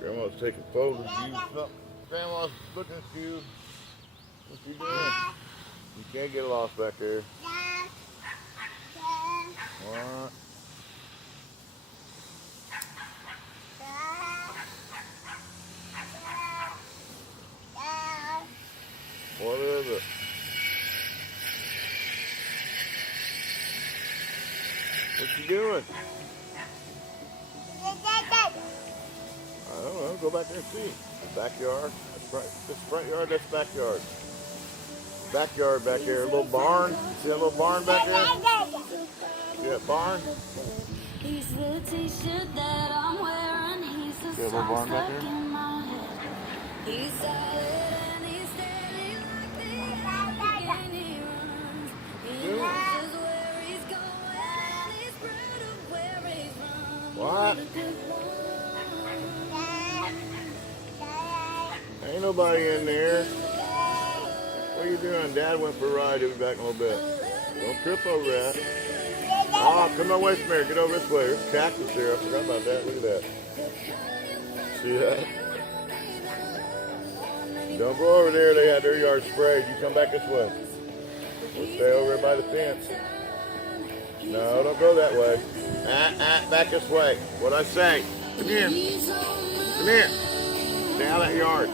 Grandma's taking photos of you. Grandma's looking at you. What you doing? You can't get lost back there. What? What is it? What you doing? I don't know. Go back there and see. Backyard. That's this front yard. That's backyard. Backyard back there. A little barn. See that little barn back there? See that barn? See that little barn back there? What? Ain't nobody in there. What are you doing? Dad went for a ride. He'll be back in a little bit. Don't trip over that. Oh, come away from here. Get over this way. There's a cactus there. I forgot about that. Look at that. See that? Don't go over there. They had their yard sprayed. You come back this way. We'll stay over there by the fence. No, don't go that way. Back this way. What'd I say? Come here. Come here. Stay out of that yard.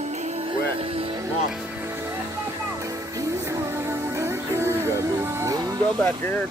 Wet. Come on. See what you gotta do. You can go back here.